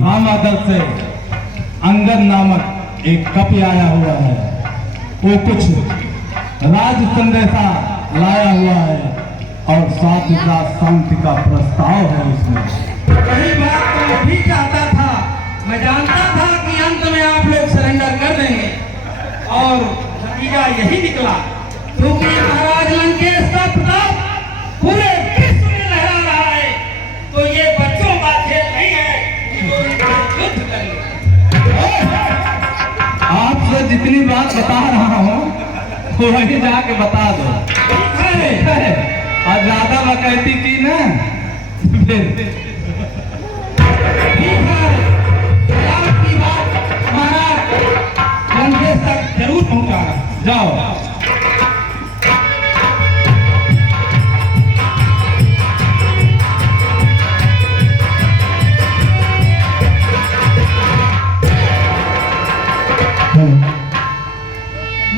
रामादल से अंगद नामक एक कपि आया हुआ है। वो कुछ राज संदेशा लाया हुआ है और साथ ही साथ शांति का प्रस्ताव है उसमें। वही बात तो मैं भी चाहता था। मैं जानता था कि अंत में आप लोग सरेंडर कर देंगे और नतीजा यही निकला, क्योंकि महाराज लंकेश का प्रताप पूरे विश्व में लहरा रहा है। तो ये बच्चों का खेल नहीं है कि वो इनसे युद्ध करें। आपसे जितनी बात बता रहा हूँ वही जाके बता दो। और ज्यादा बकैती की ना आपकी बात महाराज लंकेश तक जरूर पहुंचाना। जाओ।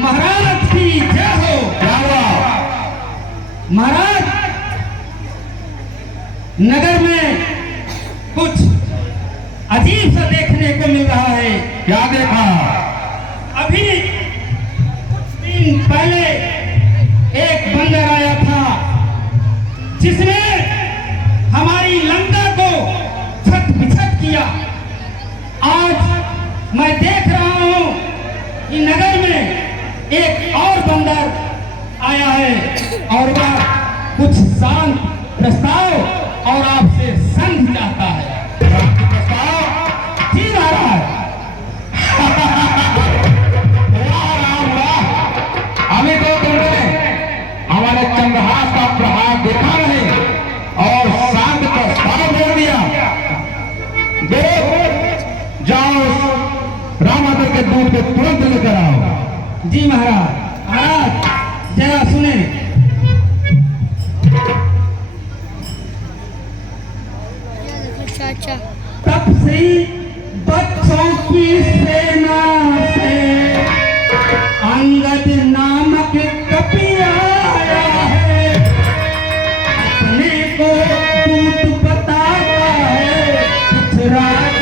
महाराज की जय हो। महाराज नगर में कुछ अजीब सा देखने को मिल रहा है। क्या देखा? अभी कुछ दिन पहले एक बंदर आया था जिसने हमारी लंका को छत बिछत किया। आज मैं देख रहा हूं कि नगर में एक और बंदर आया है और वह कुछ शांत प्रस्ताव और आपसे संग चाहता है। जी महाराज। अभी तो तुमने हमारे चंद्रहास का प्रहार देखा नहीं और शांत प्रस्ताव बोल दिया। जाओ रामादल के दूध को तुरंत लेकर आओ। जी महाराज। महाराज जरा सुने। अच्छा तब से बच्चों की सेना से अंगद नामक कपि आया है। अपने को दूत बताता है कुछ राज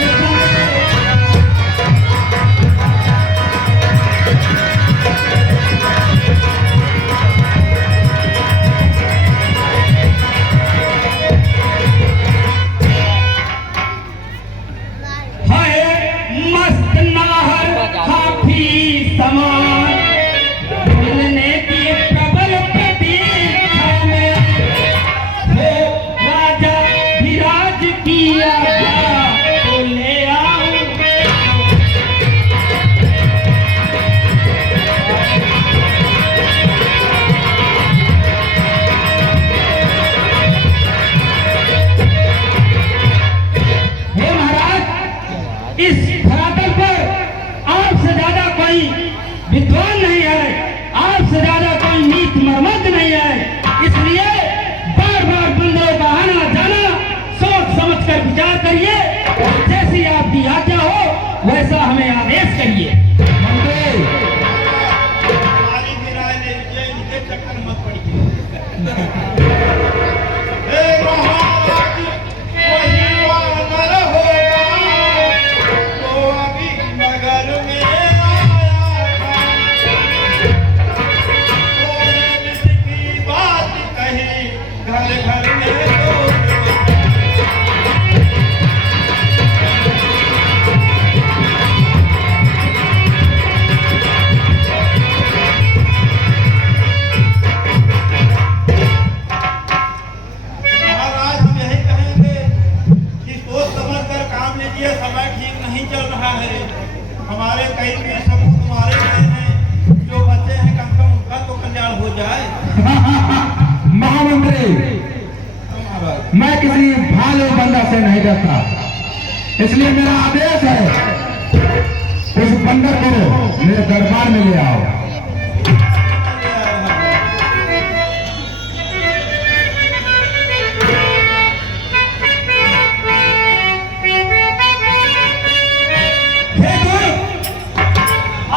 विद्वान नहीं है, आपसे ज्यादा कोई नीत मर्मज्ञ नहीं है। इसलिए बार बार बंदरों का आना जाना सोच समझ कर विचार करिए और जैसी आपकी आज्ञा हो वैसा हमें आदेश करिए। हमारी भी राय ले लीजिए, इनके चक्कर मत पड़िए। वही वानर होगा तो अभी नगर में घर घर में महाराज हम यही कहेंगे कि सोच समझ कर काम लीजिए। समय ठीक नहीं चल रहा है। हमारे कई भी सबूत मारे गए हैं, जो बच्चे हैं कम से कम उनका तो कल्याण हो जाए। महामंत्री, मैं किसी भाले बंदा से नहीं डरता, इसलिए मेरा आदेश है उस बंदर को मेरे दरबार में ले आओ।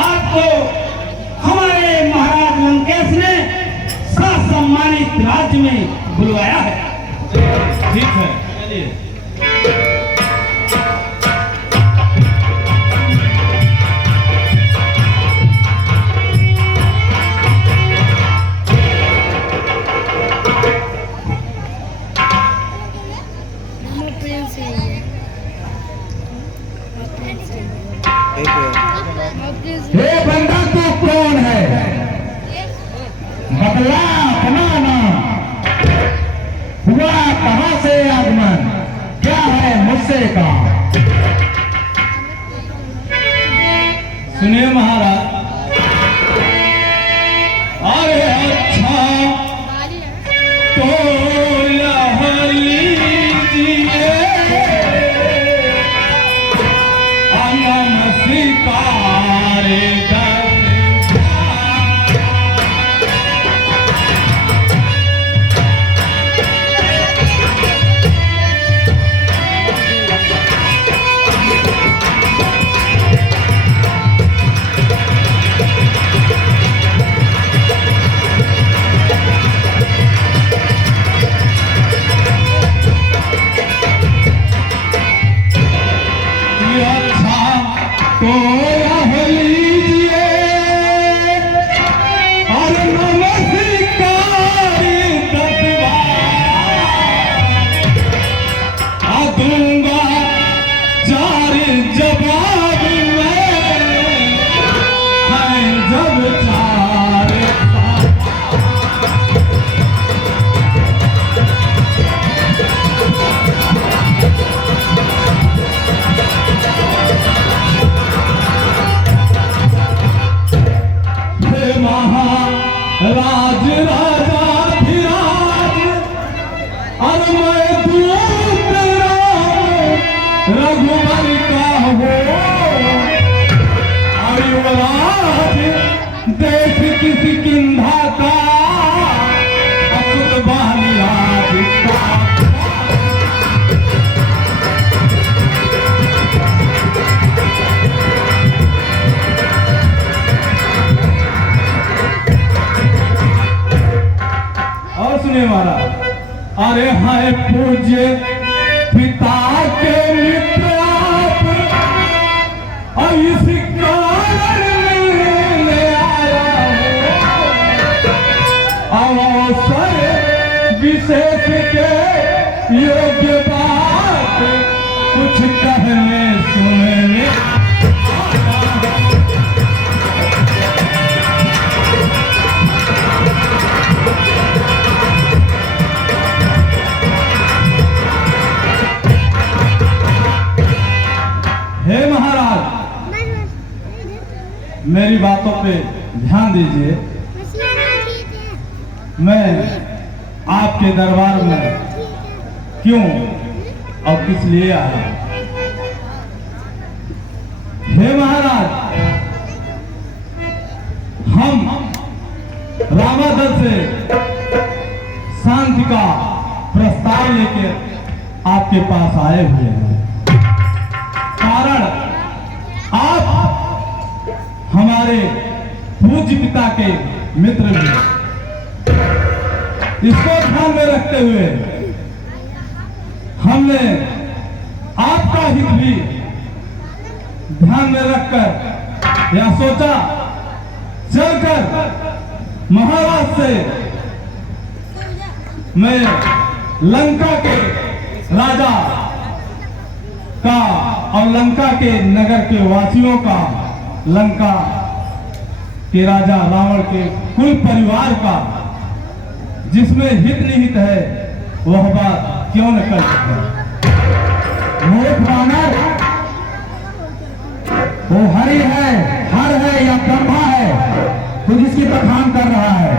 आपको हमारे महाराज लंकेश ने ससम्मानित राज्य में बुलवाया है। ठीक है, चलिए। हे बंदा तू कौन है, बदला अपना नाम, हुआ कहां से आगमन, क्या है मुझसे काम। सुनिए महाराज, अरे अच्छा तो यह लीजिए नमस्कार तो यह लीजिए और नमस्कार 10 बार दूंगा 4 जवाब मैं जब 4 महाराज राजा धीराज और मैं दूत रघुवर का हो, और युवराज देश किसी किंधा का असुत बालियाज का। सुनिए महाराज, अरे हाय पूज्य पिता के मित्र आप, और इस कारण मिलने आया हो, अवसर विशेष के योग्य बात कुछ कहने सुनने। हे महाराज, मेरी बातों पे ध्यान दीजिए। मैं आपके दरबार में क्यों और किस लिए आया। हे महाराज, हम रामादल से शांति का प्रस्ताव लेकर आपके पास आए हुए हैं। कारण आप हमारे पूज्य पिता के मित्र हैं। इसको ध्यान में रखते हुए हमने आपका हित भी ध्यान में रखकर यह सोचा चलकर महाराज से मैं लंका के राजा का और लंका के नगर के वासियों का, लंका के राजा रावण के कुल परिवार का जिसमें हित निहित है, वह बात क्यों न कर सकते। मूर्ख वानर, वो हरि है, हर है या ब्रह्मा है, तू जिसकी बखान कर रहा है।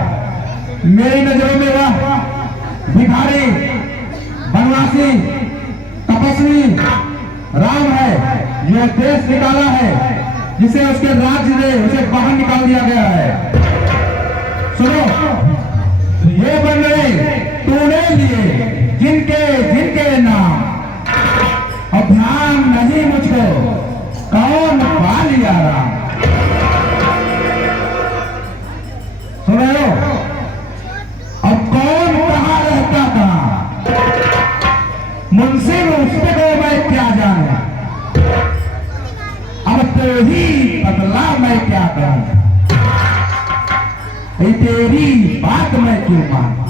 मेरी नजरों में वह भिखारी, वनवासी, तपस्वी राम है, जो देश निकाला है, जिसे उसके राज्य ने उसे बाहर निकाल दिया गया है। सुनो, ये बंदे तूने लिए जिनके जिनके नाम, और ध्यान नहीं मुझको कौन पा लिया राम। सुन रहे हो? अब कौन कहाँ रहता था, मुंशी उसको मैं क्या जानू, अब तो ही बदला मैं क्या करूं, तेरी बात मैं क्यों मानूं।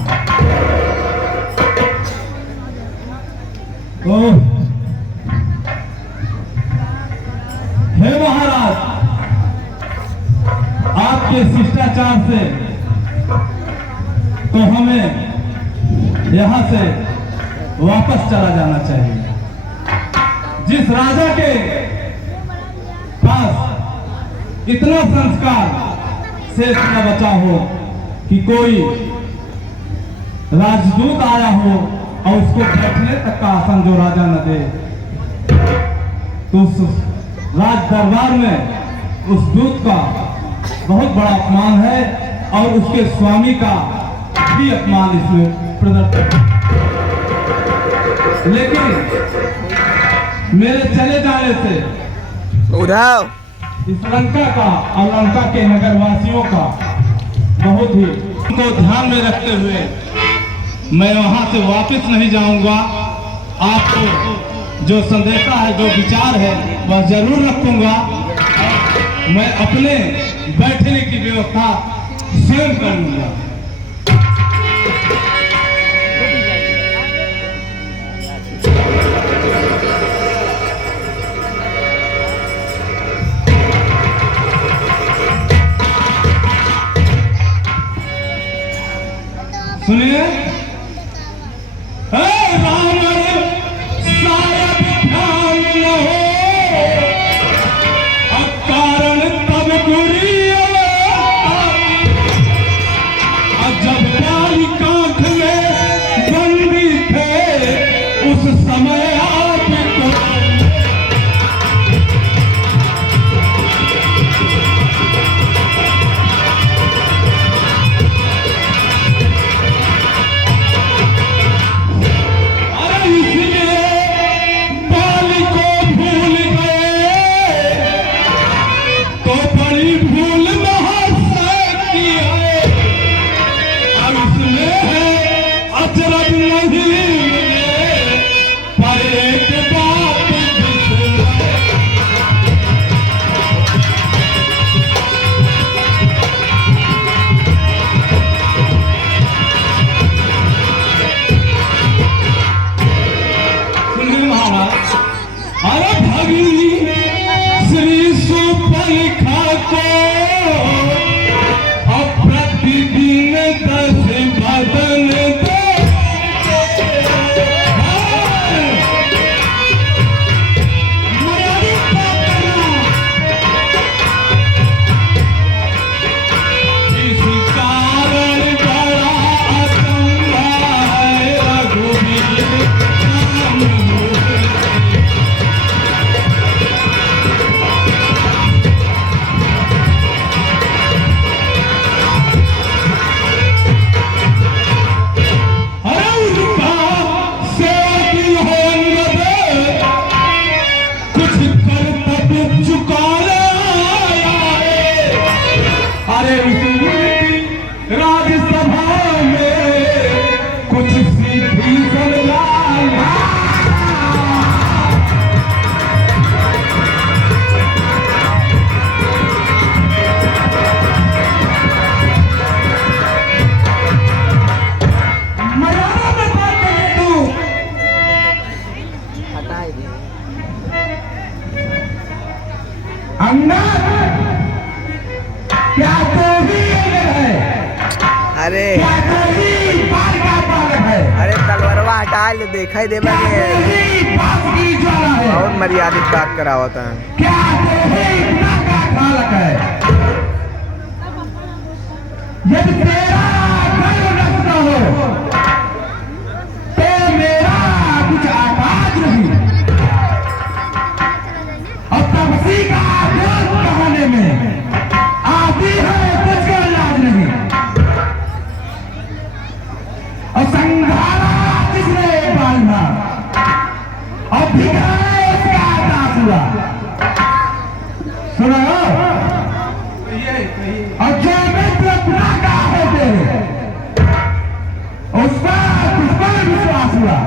हे महाराज, विचार से तो हमें यहाँ से वापस चला जाना चाहिए। जिस राजा के पास इतना संस्कार शेष न बचा हो कि कोई राजदूत आया हो और उसको बैठने तक का आसन जो राजा न दे, तो उस राज दरबार में उस दूत का बहुत बड़ा अपमान है और उसके स्वामी का भी अपमान इसमें प्रदर्शित है। लेकिन मेरे चले जाने से उठाओ इस लंका का और लंका के नगरवासियों का बहुत ही को ध्यान में रखते हुए मैं वहां से वापस नहीं जाऊंगा। आपको जो संदेशा है, जो विचार है, वह जरूर रखूंगा। मैं अपने बैठने की व्यवस्था स्वयं करूंगा। सुनिए, राम शायद ध्यान न हो, अकारण तब गुरी जब बाली कांख में बंदी थे, उस समय आपको अरे तलवारवा हटा ले, देखा ही देवा और मर्यादित बात करावत है। यदि तेरा नष्ट हो तो मेरा कुछ आवाज नहीं, और तपसी का कहने में आती है कुछ का इलाज नहीं, और संघारा किसने पालना और भिखारी उसका दास हुआ। सुनो, और जो मित्र अपना का होते हैं उस पर विश्वास हुआ,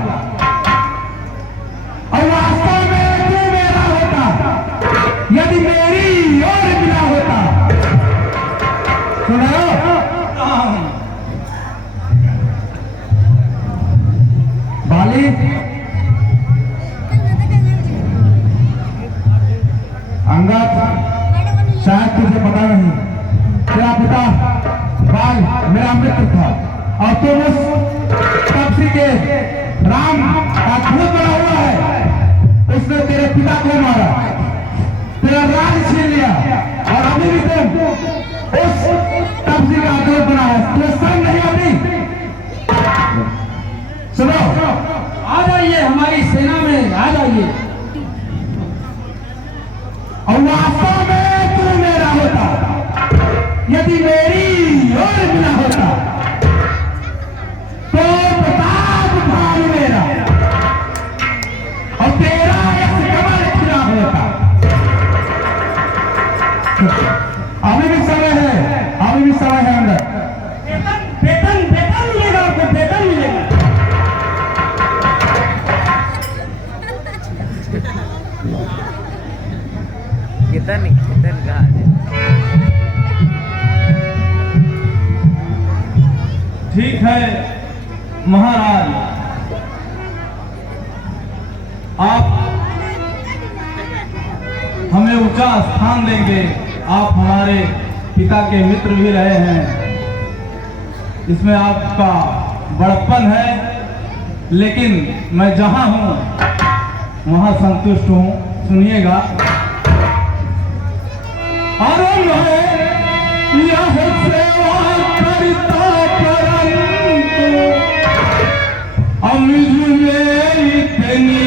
और वास्तव में तू मेरा होता यदि मेरी ओर मिला होता। सुनो, बाली अंगद, शायद तुझे पता नहीं, तेरा पिता और तुम उस तपसी के राम का खून बना हुआ है, उसने तेरे पिता को मारा, तेरा राज छीन लिया, और अभी भी तुम उस तपसी का दूध बना है। तो सब नहीं अभी सुनो, आ जाइए हमारी सेना में, आ जाइए। और वास्तव में तू मेरा होता, यदि मेरी और मिला होता तो प्रताप भाग मेरा और तेरा यश कमल खिला होता। अभी भी समय है, अभी भी समय है अंदर। वेतन वेतन मिलेगा आपको, वेतन मिलेगा। कितन कहा ठीक है महाराज, आप हमें ऊंचा स्थान देंगे, आप हमारे पिता के मित्र भी रहे हैं, इसमें आपका बड़प्पन है, लेकिन मैं जहां हूं वहां संतुष्ट हूं। सुनिएगा, अरे मैं यह सेवा करता परंतु अमिज में इतनी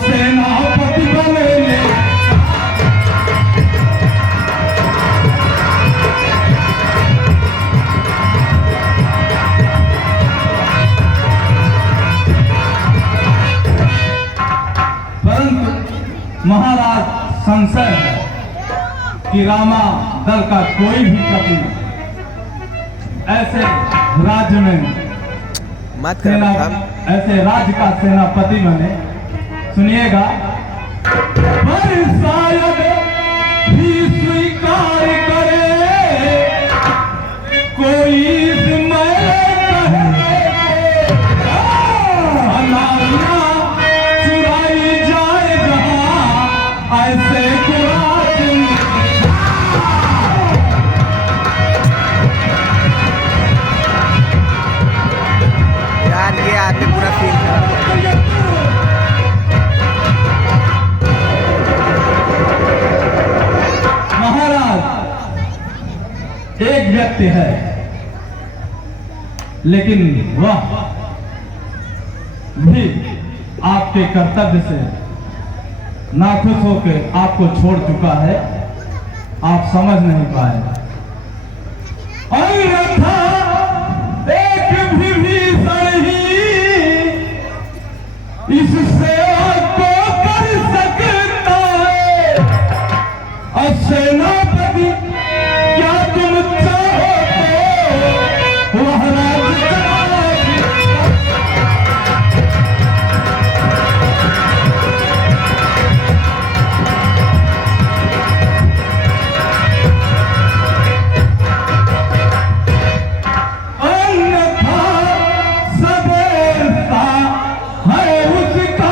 सेनापति बने। परंतु महाराज संशय है कि रामा दल का कोई भी कपि ऐसे राज्य में मत सेना, ऐसे राज्य का सेनापति बने। सुनिएगा, पर शायद भी स्वीकार करे कोई चुराई जाए जहां ऐसे यार ये आके पूरा सीन खराब है। महाराज एक व्यक्ति है, लेकिन वह भी आपके कर्तव्य से नाखुश होकर आपको छोड़ चुका है, आप समझ नहीं पाए। अन्यथा एक विभीषण ही इस सेवा को कर सकता है। और सेनापति क्या तुम चाहो तो वह राज्य अन्यथा सबेरता है उसका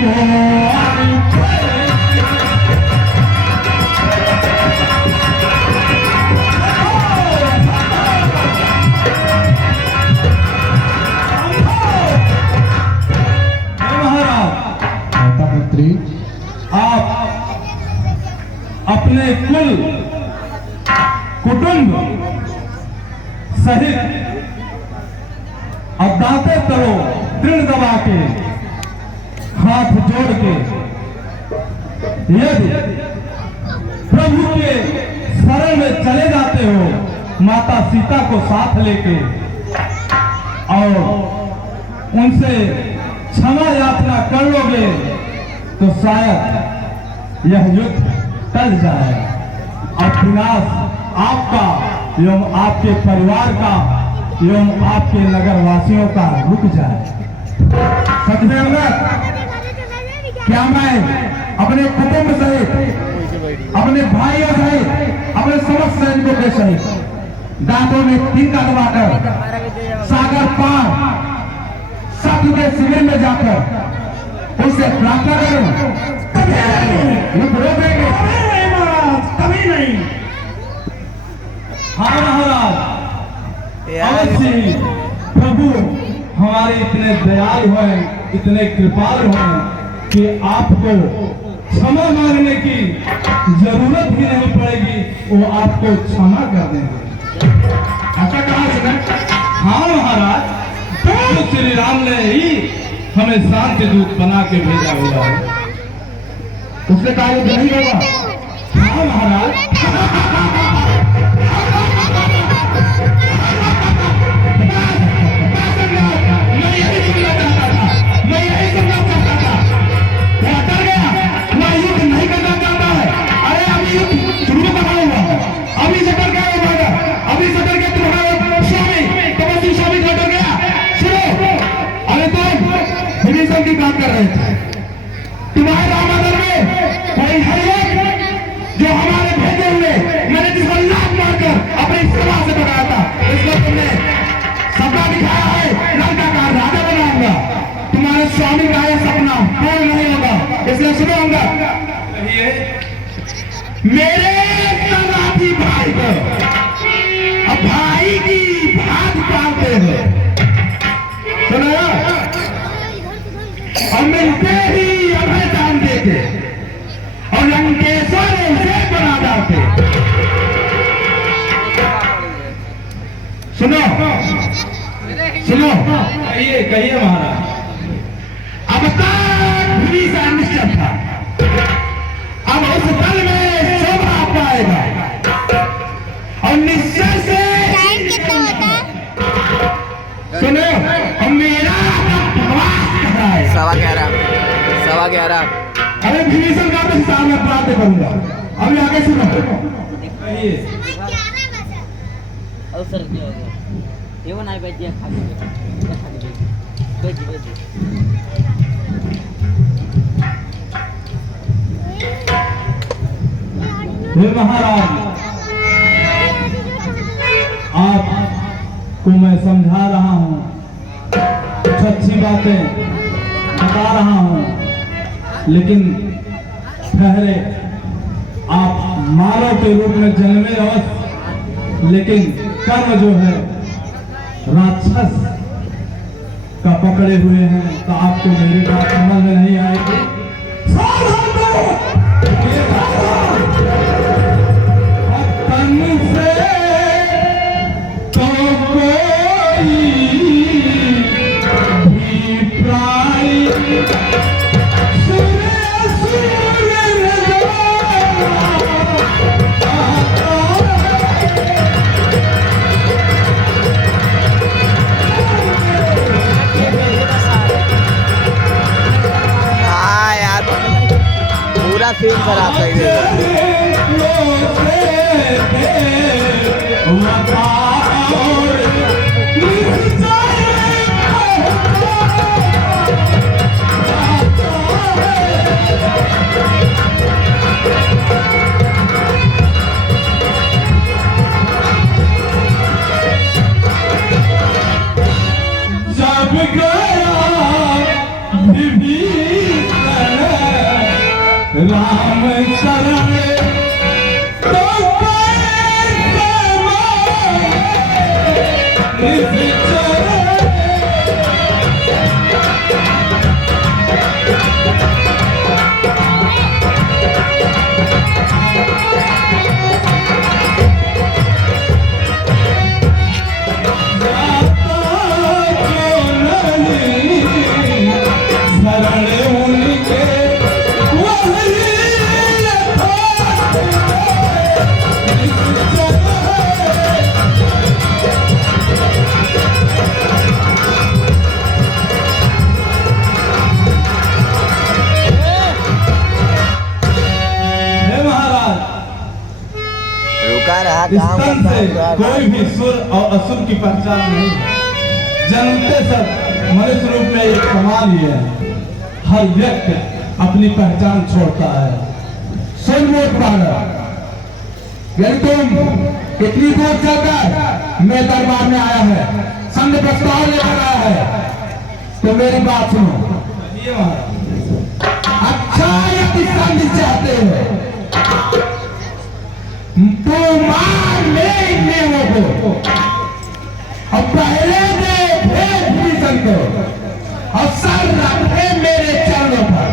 को आई मंत्री आप अपने कुल कुटुंब सहित अब दांते तलो दृढ़ दबा के हाथ जोड़ के यदि प्रभु के शरण में चले जाते हो माता सीता को साथ लेके और उनसे क्षमा याचना कर लोगे तो शायद यह युद्ध टल जाए और विनाश आपका एवं आपके परिवार का एवं आपके नगर वासियों का रुक जाए। सचदेव क्या मैं अपने कुटुंब सहित अपने भाइयों सहित अपने समस्त सैनिकों के सहित दांतों में टीका दबाकर सागर पार शत्रु के शिविर में जाकर उनसे प्रार्थना करूं कभी नहीं। हाँ महाराज अवश्य ही प्रभु हमारे इतने दयालु हैं इतने कृपालु हैं कि आपको क्षमा मांगने की जरूरत ही नहीं पड़ेगी वो आपको क्षमा कर देंगे। ऐसा कहा सुना? हाँ महाराज तो श्री राम ने ही हमें शांति दूत बना के भेजा हुआ है। उसने कहा ये नहीं होगा। हाँ महाराज की बात कर रहे थे तुम्हारे रामानगर में कोई है जो हमारे भेजे हुए मैंने जिसको लात मारकर अपनी सभा से भगाया था इसको तुमने सपना दिखाया है लंका का राजा बनाऊंगा। तुम्हारे स्वामी का यह सपना पूर्ण नहीं होगा इसलिए सुनो अंदर मेरे तलाठी भाई को अब भाई की भात पालते हो सुनो और मिलते ही अभय दान देते और लंकेश्वर उसे बना डालते। सुनो सुनो कहिए कहिए महाराज। अब तक विभीषण निश्चल था अब उस दल में शोभा पाएगा और निश्चय से सुनो और मेरा सवा 11 अरे विभीषण का मैं हिसाब में प्राप्त करूंगा। अभी आगे सुनो कहिए। अवसर एवं नहीं बैठिए खाली बैठिए हे महाराज आपको मैं समझा रहा हूँ कुछ अच्छी बातें बता रहा हूँ लेकिन पहले आप मानव के रूप में जन्मे अवश्य लेकिन कर्म जो है राक्षस का पकड़े हुए हैं तो आपको मेरी बात समझ में नहीं आएगी। तन से तो कोई भी प्राणी हाँ यार पूरा सीन खराब कर दिया। जब गया विभीषण राम शरण तो रुका रहा इस काम तन करता से हुआ। कोई भी सुर और असुर की पहचान नहीं है। जन्मते सब मनुष्य रूप में एक समान ही है। हर व्यक्ति अपनी पहचान छोड़ता है। सुन मोट पागल, यदि तुम इतनी दूर चलकर मेरे दरबार में आया है, संग प्रस्ताव लेकर आया है, तो मेरी बात सुनो। अच्छा यदि संग चाहते हो तो मार ले इन को और पहले दे भेद भूषण को और सर रखे मेरे चरणों पर।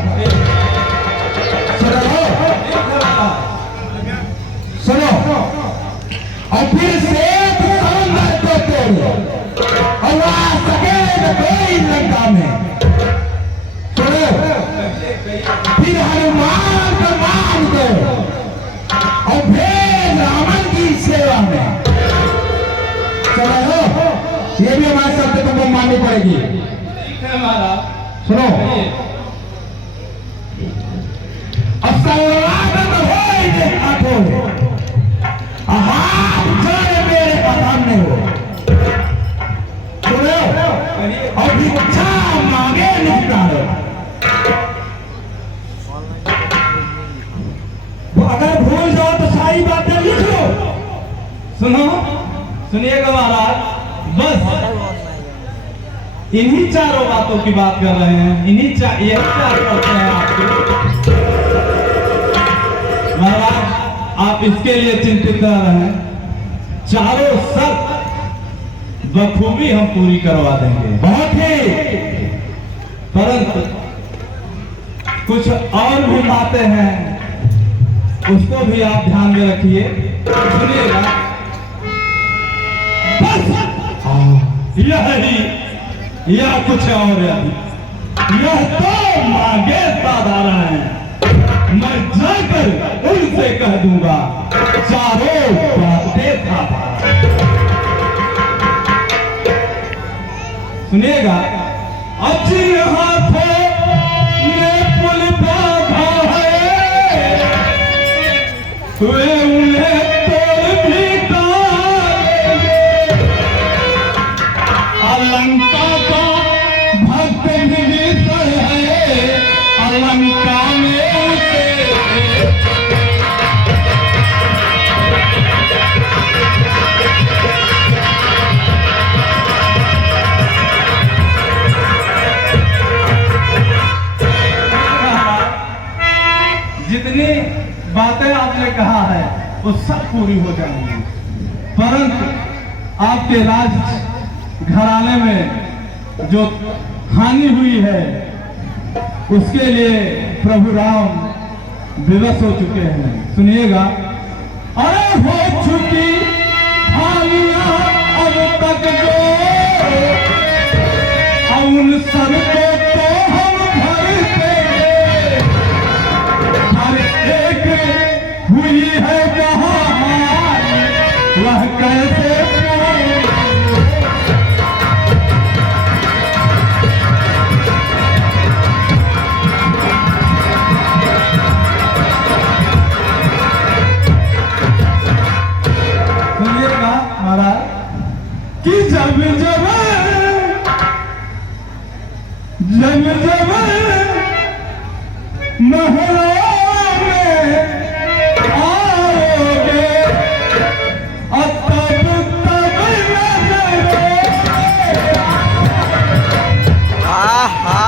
सुनो और फिर से समंदर को तोड़ो और वहां सके कोई लंका में। सुनो फिर हनुमान को मार दो और फिर रावण की सेवा में चलो। ये भी हमारे शब्द तुमको माननी पड़ेगी। सुनो अब संवाद हो हाथों हाथ जोड़े मेरे सामने हो। सुनो और भिक्षा मांगे निकालो। अगर भूल जाओ तो सारी बातें लिख लो। सुनो सुनिएगा महाराज, बस इन्हीं चारों बातों की बात कर रहे हैं। यही चार करते हैं आपको महाराज। आप इसके लिए चिंतित कर रहे हैं। चारों शर्त बखूबी हम पूरी करवा देंगे। बहुत ही, परंतु कुछ और भी बातें हैं, उसको भी आप ध्यान में रखिए। सुनिएगा बस यह कुछ और है। यह तो मांगे साधारण है। मैं जाकर उनसे कह दूंगा चारों बातें साधारण। सुनिएगा अच्छी हाथों में पुल बांधा है, वे उन्हें तोड़ भी डालेंगे। अलंका का भक्त विभीषण है, अलंका में उसे जितनी बातें आपने कहा है वो सब पूरी हो जाएंगी, परंतु आपके राज घराने में जो हानि हुई है उसके लिए प्रभु राम विवश हो चुके हैं। सुनिएगा अरे हो चुकी हानियां अब तक जो, उन सबको तो हम भर देंगे। हर एक हुई है जहां वह कैसे सुनिएगा महाराज कि जब जब महलों में आओगे तब आहा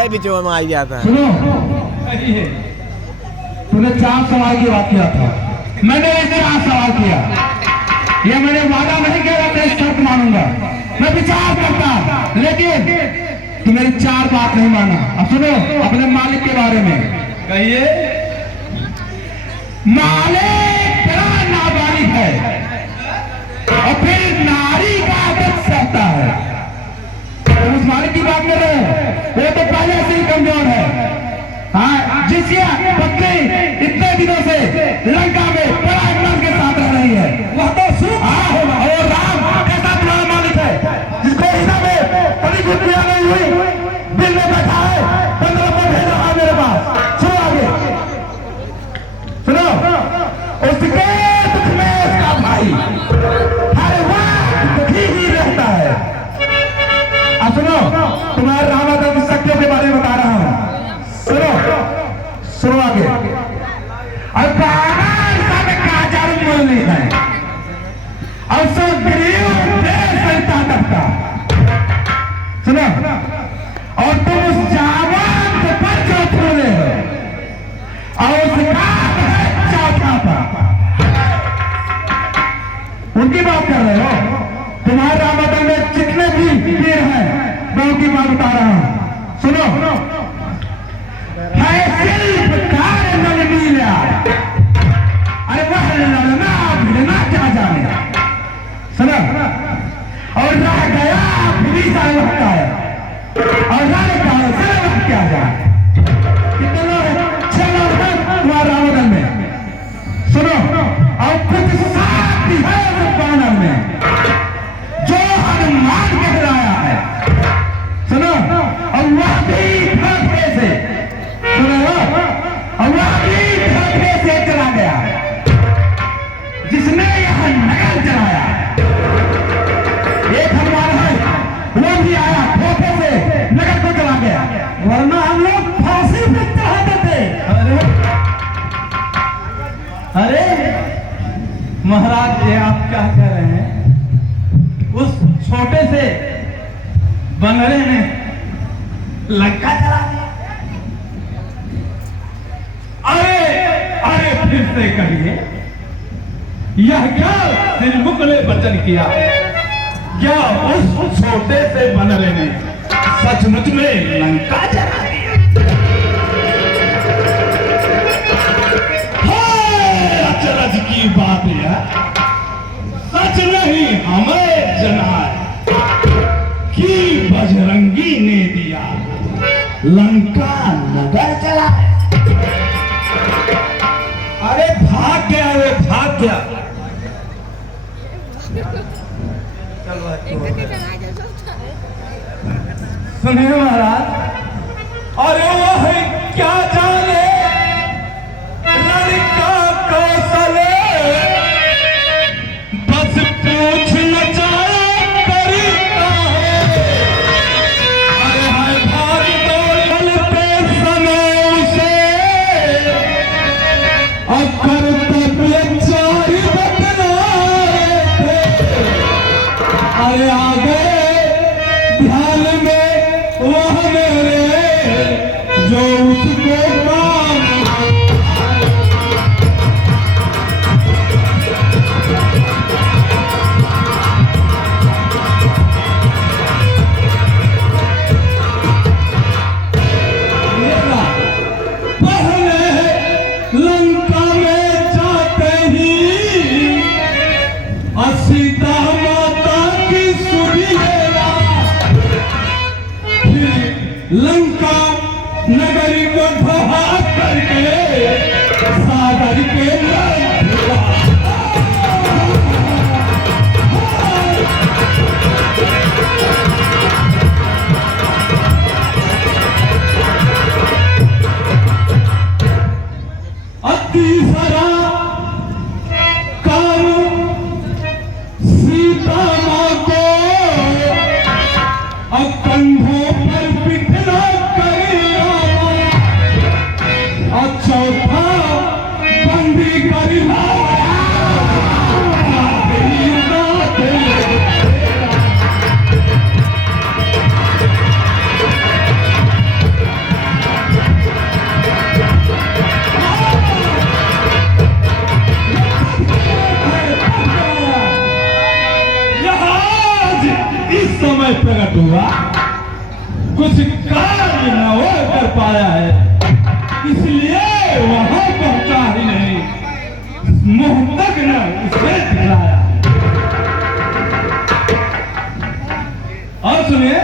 सीधा ही बीचों में आ जाता है। सुनो, तूने 4 सवाल की बात किया था, मैंने 4 सवाल किया। ये मैंने वादा नहीं किया मैं शर्त मानूंगा, मैं विचार करता, लेकिन तू मेरी 4 बात नहीं माना। अब सुनो अपने मालिक के बारे में। कहिए। मालिक तेरा नाबालिग है और फिर नारी का आदत सहता है। तुम उस मालिक की बात कर रहे हो, वो तो पहले से ही कमजोर है। हाँ, जिसकी पत्नी इतने दिनों से लंका में बड़ा हिम्मत के साथ रह रही है, वह तो और राम कैसा तुम्हारा मालिक है जिसको हिना में कभी गुटिया नहीं हुई, दिल में बैठा है, 15 पर भेज रहा मेरे पास। सुनो आगे, सुनो, उसके दुख में उसका भाई हर वक्त दुखी ही रहता है। अब सुनो, तुम्हारे रामादन शक्तियों के बारे में बता रहा हूं, सुनो आगे। और काजारू बोलनी है और सुनो, और तुम उस जावान के पर जो फूले हो और उसका है चौथा पापा, उनकी बात कर रहे हो। तुम्हारे रामायण में जितने भी वीर हैं मैं उनकी बात बता रहा हूं। सुनो, है शिल्पकार नवनीला, अरे वह लड़ना भिड़ना क्या जाने। सुनो, और रह गया विदिशा लगता है और रह गया से क्या जाए। कितने लोग हैं? 6 लोग हैं तुम्हारे रामायण में। सुनो, और कुछ साथी है उस बानर में जो हनुमान कहलाया है। सुनो, और वह भी धरती से, सुनो, और वह भी धरती से चला गया जिसने यह नगर चलाया। एक हनुमान है, वो भी आया धोखे से नगर को चला गया, वरना हम लोग फांसी पे चढ़ाते थे। अरे महाराज, ये आप क्या कह रहे हैं? उस छोटे से बनरे ने लंका चला दिया। अरे फिर से कहिए, यह क्या सिरमुख ने वचन किया? क्या उस छोटे से बनरे ने सचमुच में लंका जला दिया? अचरज की बात है, सच नहीं हमें जना कि बजरंगी ने दिया लंका नगर चला। अरे भाग गया, रे भाग गया। सुनिए महाराज, अरे वो है क्या जाने लड़का कौशल, बस पूछ न जाए तरीका है। अरे हाय भाग दौड़ते समय उसे और कर्तव्य जारी बतलाए थे। अरे आ गए ध्यान में वह मेरे जो उसको काम पहले लंका में जाते ही सीता माता की सुनिएगा, फिर लंका नगरी को ढहा करके सागर के तीसरा काम सीता माँ को कंधों पर बिठा कर, और चौथा बंदी करी हुआ, कुछ कार्य न हो कर पाया है, इसलिए वहां पहुंचा ही नहीं, मुंह तक न उसे दिखलाया। और सुनिए,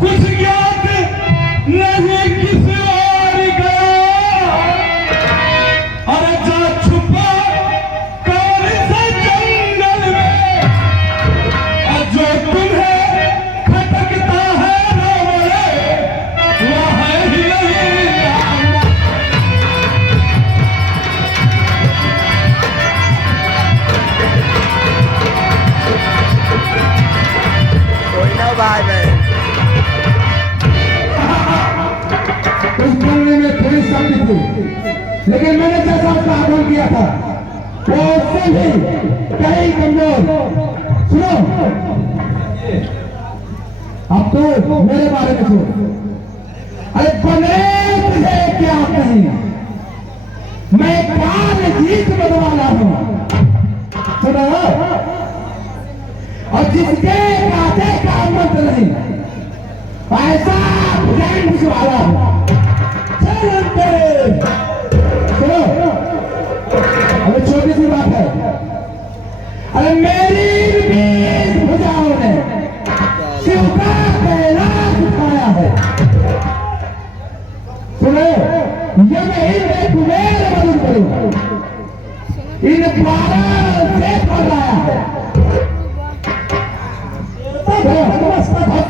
कुछ ज्ञात नहीं किस और गया, और जा छुपा कौन से जंगल में, और जो तुम्हें खटकता है रोए, वह ही नहीं जानता। कोई ना बात है। उस बोलने में थोड़ी शक्ति थी, लेकिन मैंने जैसा उसका आह्वान किया था वो उससे भी कहीं कमजोर। सुनो, अब तो मेरे बारे में सुनो। अरे बने तुझे क्या नहीं, मैं काल जीत बनवाला हूँ। सुनो, और जिसके काटे का मंत्र नहीं, ऐसा भुजाएं घुसवाला हूँ। सुनो, अरे छोटी सी बात है। अरे मेरी 20 भुजाओं ने शिव का कैलाश उठाया है। सुनो, ये मैं इन कुबेर मदद करूं, इन 12 से पढ़ लाया है।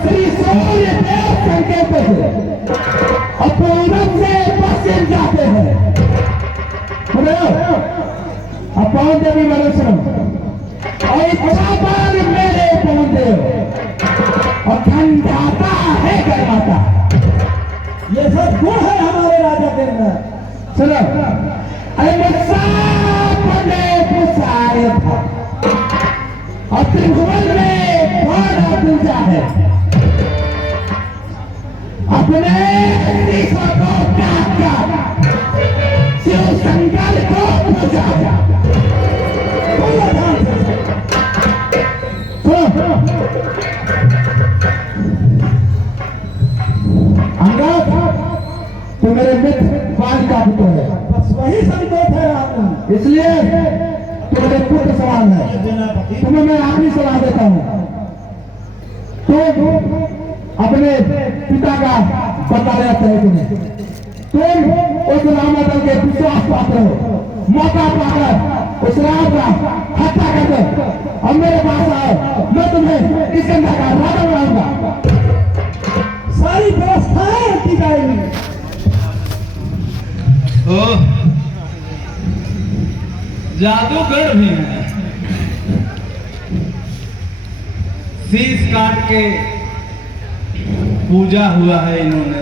श्री सूर्य देव संकेत से और पूरब से पश्चिम जाते हैं। अब पवन देवी मनुष्य और इच्छा पर मेरे पवन देव और खंडाता है करवाता। ये सब गुण है हमारे राजा के अंदर। सुनो, अरे मुझसा पढ़ने पुसारे था और त्रिभुवन में बड़ा पूजा है। अपने ईश्वर को त्याग कर शिव शंकर को पूजा है। अंगद, तू मेरे मित्र बाल का पुत्र है, बस वही संकेत है राम, इसलिए तू मेरे पुत्र सवाल है। तुम्हें मैं आखिरी सलाह देता हूँ, तो अपने पिता का बता रहा है तुम उस रामादल के विश्वास पात्र हो। मौका पाकर उस राम का हत्या कर दो और मेरे पास आओ, मैं तुम्हें इस गंगा का राजा बनाऊंगा। सारी व्यवस्थाएं की जाएगी। जादूगर भी है, शीश काट के पूजा हुआ है इन्होंने।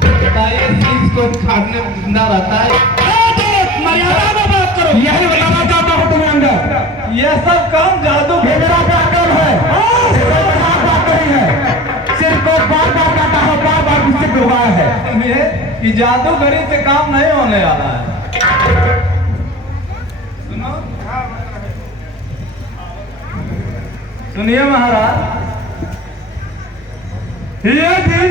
बताइए, शीश को काटने में जिंदा रहता है? मर्यादा में बात करो। यही बताना चाहता हूँ तुम्हें अंदर, यह सब काम जादू मेरा पराक्रम है, सिर्फ को बार बार काटा हो, बार बार विकसित हुआ है। ये जादूगरी से काम नहीं होने वाला है। सुनो, सुनिए महाराज, यदि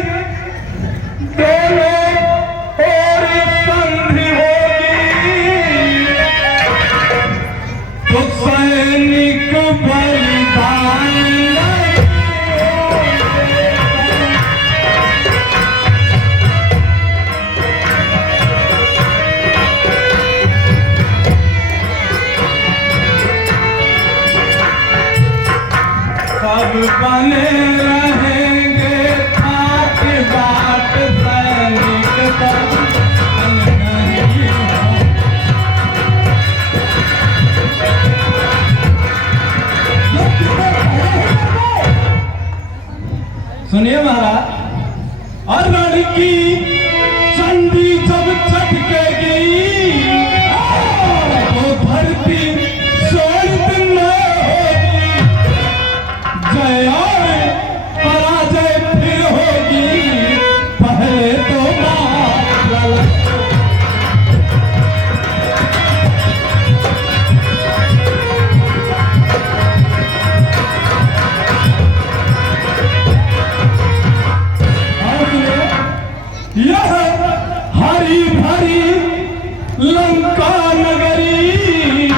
दोनों और संधि होगी तो सैनिक बलिदान सब बने रहेंगे खाट बाट सैनिक पर नहीं हो। सुनिए महाराज, और लड़की चंडी जब छटकेगी तो धरती स्वर्ग में होगी। जय पराजय फिर होगी, पहले तो भरी लंका नगरी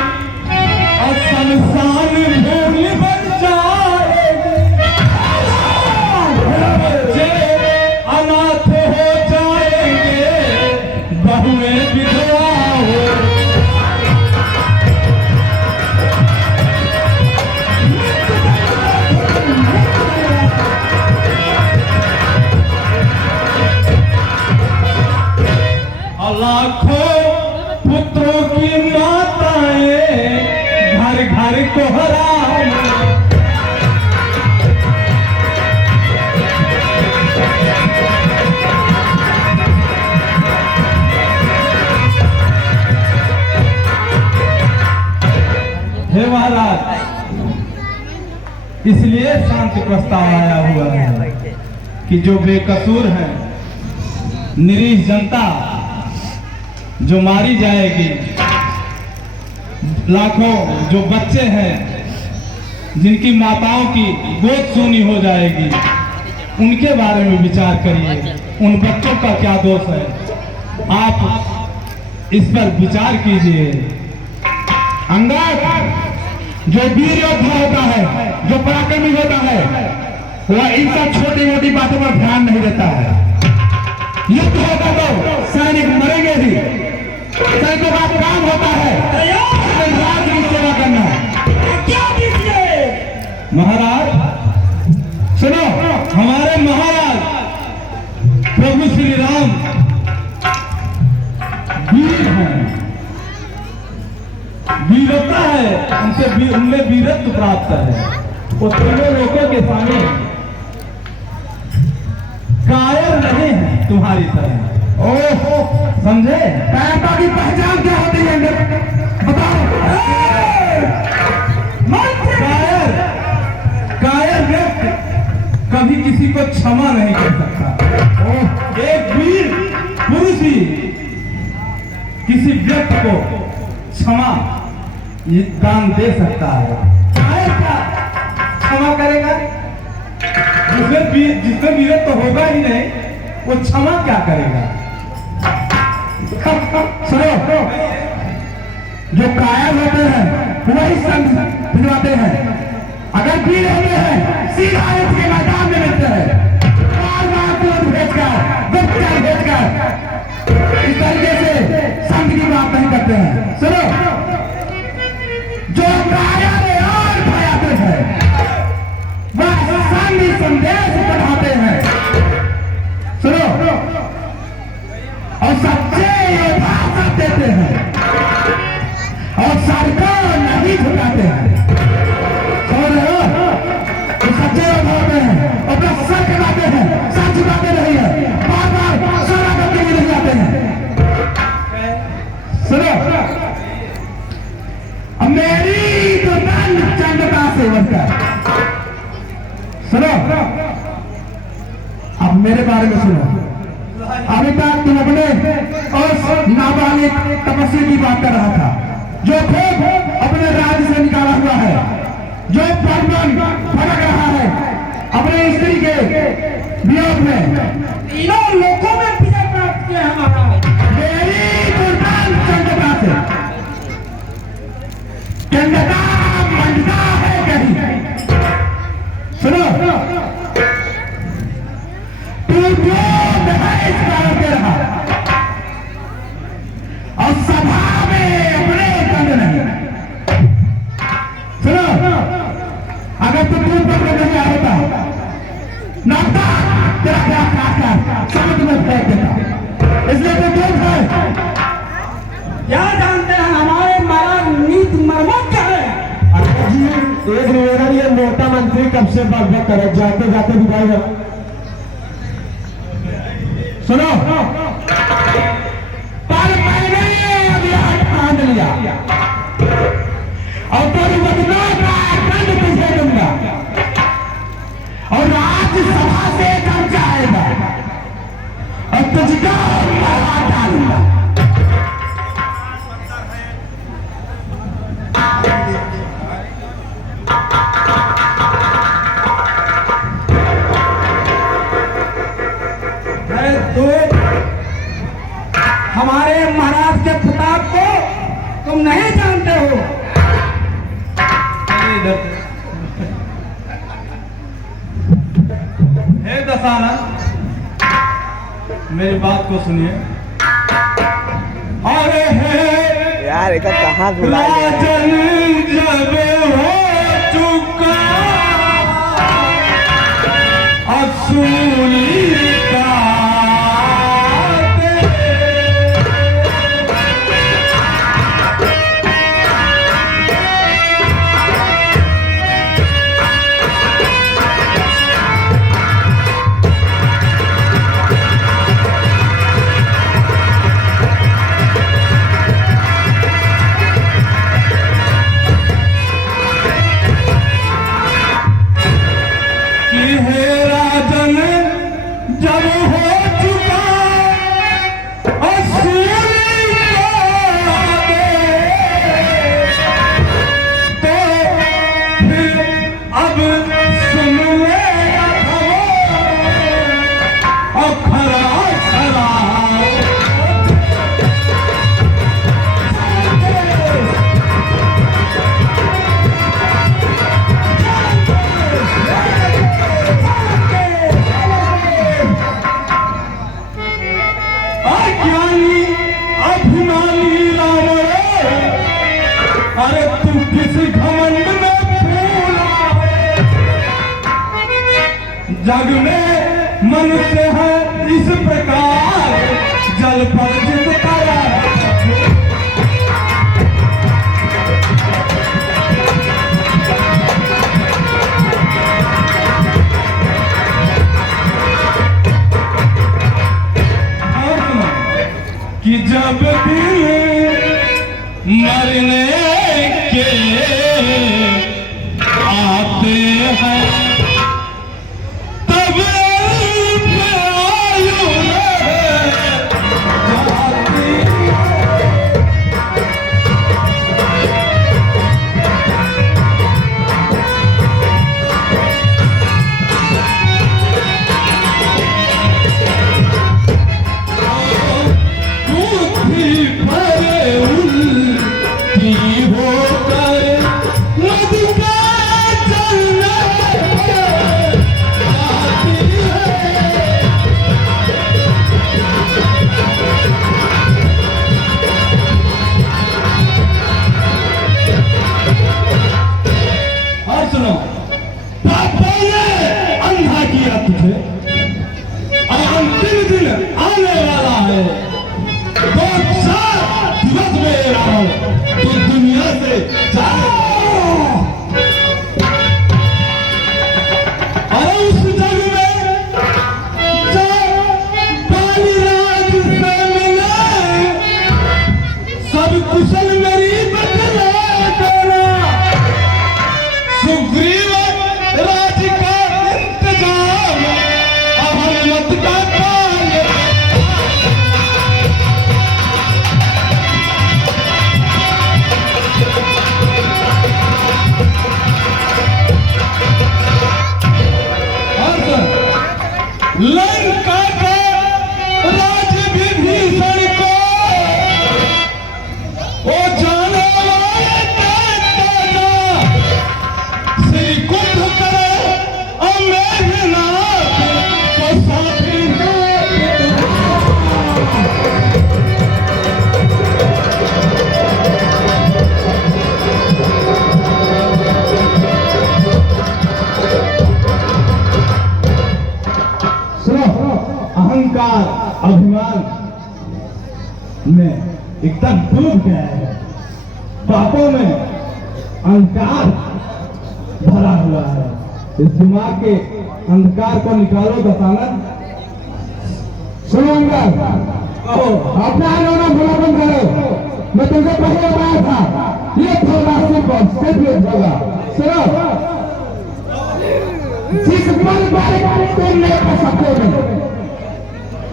और शमशान भूमि बन जाएगी। बच्चे अनाथ हो जाएंगे, बहुएं विधवा हो। लाखों पुत्रों की माताएं घर घर कोहराएं। हे महाराज, इसलिए शांति प्रस्ताव आया हुआ है कि जो बेकसूर है, निरीह जनता जो मारी जाएगी, लाखों जो बच्चे हैं जिनकी माताओं की गोद सूनी हो जाएगी, उनके बारे में विचार करिए। उन बच्चों का क्या दोष है, आप इस पर विचार कीजिए। अंगद, जो वीर योद्धा होता है, जो पराक्रमी होता है, वह इन सब छोटी मोटी बातों पर ध्यान नहीं देता है। युद्ध होगा तो सैनिक मरेंगे ही। सैनिकों का काम होता है राज्य की सेवा करना। क्या कीजिए महाराज, सुनो, हमारे महाराज प्रभु श्री राम वीर हैं, वीरता है उनमें वीरत्व प्राप्त है। वो तीनों लोगों के सामने कायर नहीं है तुम्हारी तरह। ओहो, समझे? कायरता की पहचान क्या होती है? बताओ। कायर व्यक्ति कभी किसी को क्षमा नहीं कर सकता। एक वीर पुरुष ही किसी व्यक्ति को क्षमा दान दे सकता है। कायर क्या क्षमा करेगा? जिसमें वीरत्व तो होगा ही नहीं, वो क्षमा क्या करेगा? सुनो, जो कायर होते हैं वही संत भिजवाते हैं। अगर वीर होते हैं सीधा युद्ध के मैदान में मिलते हैं, बार बार दूध भेजकर, बच्चा भेजकर इस तरीके से संत की बात नहीं करते हैं। सुनो, जो कायर और भयाते हैं वह शांति संदेश पढ़ाते हैं। सुनो, और सच्चे योद्धा साथ देते हैं और सर को नहीं झुकाते हैं। समझ रहे हो? तो सच्चे योद्धा होते हैं, अपना सर कटाते हैं, सर झुकाते नहीं है, बार बार सरा करके भी नहीं जाते हैं। सुनो, अब मेरी तो चंडता से बनकर सुनो, अब मेरे बारे में सुनो। अभी तक तुम अपने और नाबालिग तपस्वी की बात कर रहा था, जो खुद अपने राज्य से निकाला हुआ है, जो बंधन भटक रहा है अपने स्त्री के वियोग में। तीनों लोगों में विजय प्राप्त किया है महाराज मेरी दुर्दान चंडता से। चंडता मंडता है कहीं। सुनो, तू जो दे रहा और सभा में अपने दंड नहीं। सुनो, अगर तू दूर पर नहीं आ होता नाता तेरा क्या काटकर समुद्र में फेंक देता। इसलिए तू दूर है। क्या जानते हैं हमारे महाराज नीत मर्मक क्या है? एक निवेदन, ये मोटा मंत्री कब से बकबक करे, जाते जाते विदाई करो। सुनो, पर मैंने अभी ठान लिया और तेरी बदलाव का दंड तुझे दूंगा और राज्यसभा से कम जाएगा और तुझको मार डालूंगा। हमारे महाराज के प्रताप को तुम नहीं जानते हो। चलिए इधर से। हे दशानन, मेरी बात को सुनिए। अरे हे यार एक कहाँ भुला गया राजन जब हो चुका असूली का कि हे राजन जब हो चुका असूली का तो फिर अब सुन ले अखरा खरा अज्ञानी अभिमानी राम रे, अरे तू किस घमंड में फूला है? जग में मनुष्य है इस प्रकार जल पर जित पाया है। और सुनो कि जब दिल मरने के आते हैं तब अल्प आयु रह जाती बुद्धि भरे उल्टी होकर नदी का चलने आती है। और सुनो, पापा ने अंधा किया तुझे और अंतिम दिन आने वाला है। दो चार दिवस में रहो तो दुनिया से जाओ। और उस जग में जो बालीराज से मिले सब कुशल मेरी बदले देना। सुग्रीव राज का इंतजाम अब हनुमत का पाल। और सुन, लंका का राज विभीषण को वो जाने वाले तेजा श्री कुंभ करे और मेघनाथ को साथी सुनो, अहंकार अभिमान में एकदम डूब गया है। पापों में अहंकार भरा हुआ है। इस दिमाग के अंधकार को निकालो दशानन। सुनो अंकल, अपना रोना भला बंद करो। मैं तुमसे पहले बताया था ये थोड़ा सिर्फ होगा। सुनो, जिस मन पर तुम नहीं कर सकते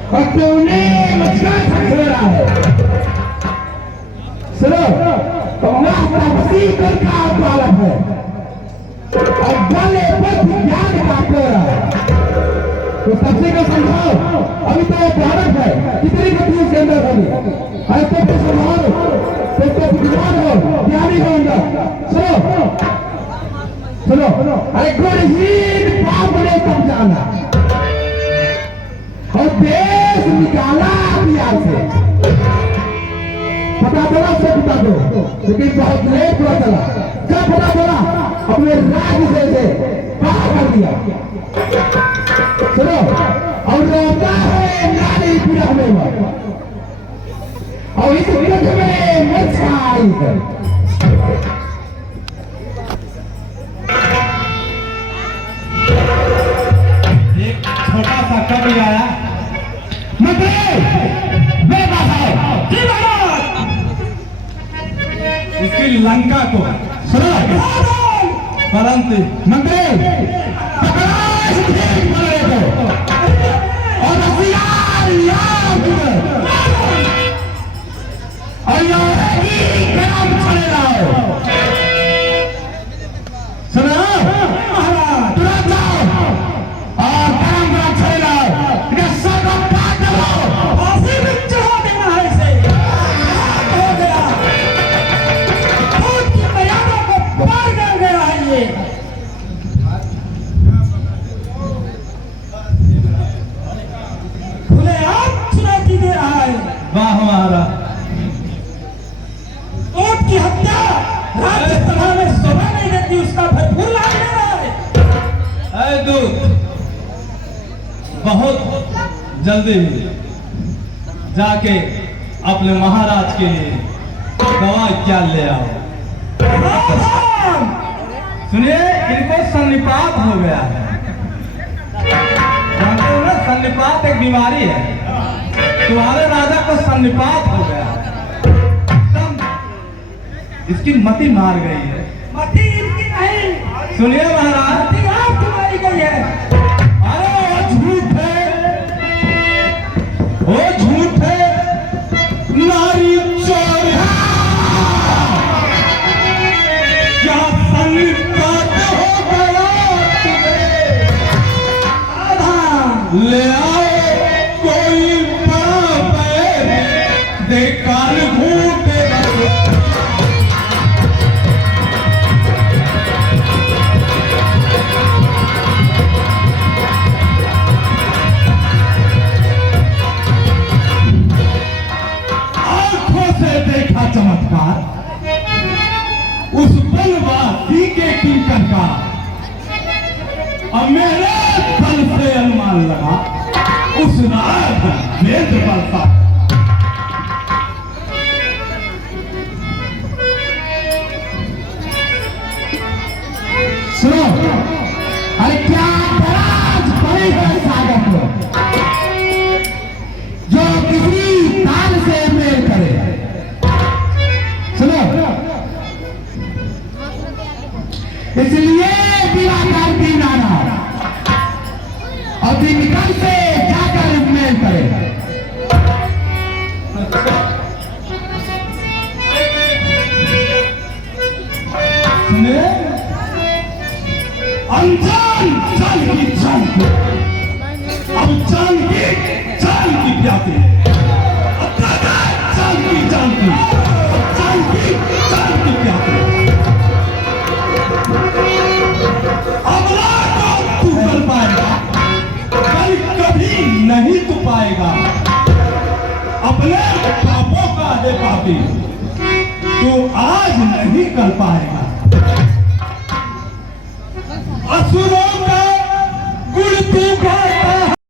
और तुमने मुझका खड़ा है। सुनो, तुम्हारा तफसील का बालक है और गले पर ज्ञान का पेड़ है। तो सबसे का संभाल अभी तो भारत है कितनी गति उसके अंदर होगी अरे तो संभाल तो बुद्धिमान हो ज्ञानी हो अंदर सुनो अरे गुणहीन पाप ने समझाना और देश निकाला बिहार से पता चला उससे पिता को लेकिन बहुत लेट पता चला क्या पता चला अपने राज्य से बाहर कर दिया सुनो और रोता है नारी पीड़ा में और इस युद्ध में मचाई है एक छोटा सा कवि आया इसकी लंका को परंतु मंत्री वाह हमारा कोर्ट की हत्या राज्यसभा में शोभा नहीं देती उसका भरपूर लाभ ले रहा है ऐ दूत बहुत जल्दी जाके अपने महाराज के लिए दवा क्या ले आओ सुनिए इनको सन्निपात हो गया है जानते हो ना सन्निपात एक बीमारी है तुम्हारे राजा को सन्निपात हो गया एकदम इसकी मति मार गई है मती इनकी नहीं सुनिए महाराज मती आपकी मारी गई है अरे वो झूठ है नारी चोर है क्या सन्निपात हो गया तुम्हें ले आओ कोई देकार घूटे आंखों से देखा चमत्कार उस बलवासी के किंकर का और मेरे बल से अनुमान लगा उस रात वेद बलता सुनो अरे क्या दराज पड़े है सागर को जो किसी ताल से मेल करे सुनो इसलिए दिवाकर दिन आना और दिनकर से जाकर मेल करे सुने अनजान चाल की चाल की अब चाल की प्यासी अब दादा चाल की अब चाल की प्यासी अब ना तो तू कर पाएगा कभी नहीं तू पाएगा अपने पापों का दे पापी तू आज नहीं कर पाएगा असुरों